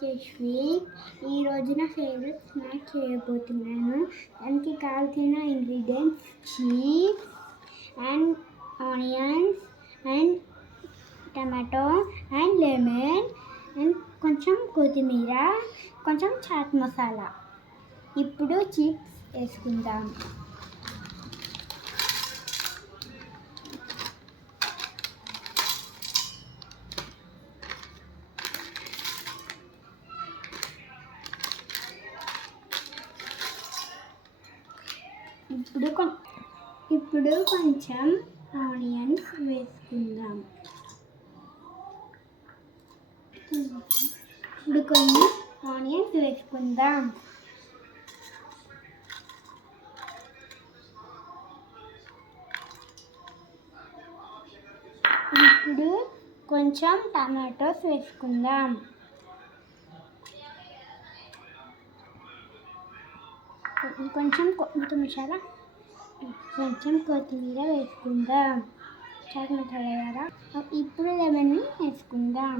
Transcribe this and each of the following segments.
జస్వీక్. ఈరోజు నా favourite snack చేయబోతున్నాను. దానికి కావాల్సిన ingredients cheese and onions and tomato and lemon and కొంచెం కొత్తిమీర, కొంచెం చాట్ మసాలా. ఇప్పుడు చిప్స్ వేసుకుందాం. ఇప్పుడు కొంచెం ఆనియన్స్ వేసుకుందాం. ఇప్పుడు కొంచెం టమాటోస్ వేసుకుందాం. కొంచెం కొత్తిమీర వేసుకుందాం. చాట్ మసాలా కదా. ఇప్పుడు లెమన్ వేసుకుందాం.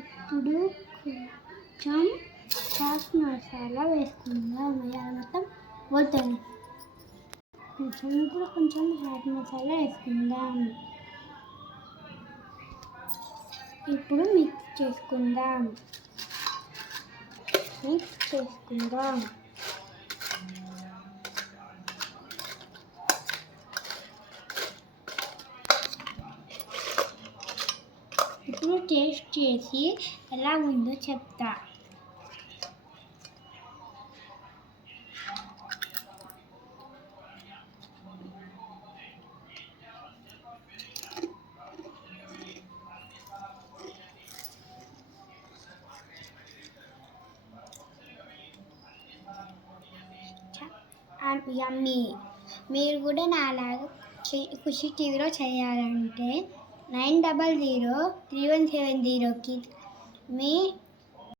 ఇప్పుడు కొంచెం చాట్ మసాలా వేసుకుందాం. మొత్తం పోతుంది. ఇప్పుడు కొంచెం చాట్ మసాలా వేసుకుందాం. ఇప్పుడు మిక్స్ చేసుకుందాం. ఇప్పుడు టేస్ట్ చేసి ఎలా ఉందో చెప్తా. యమ్మీ. మీరు కూడా నాలాగా ఖుషి టీవీలో చేయాలంటే 90031770కి మీ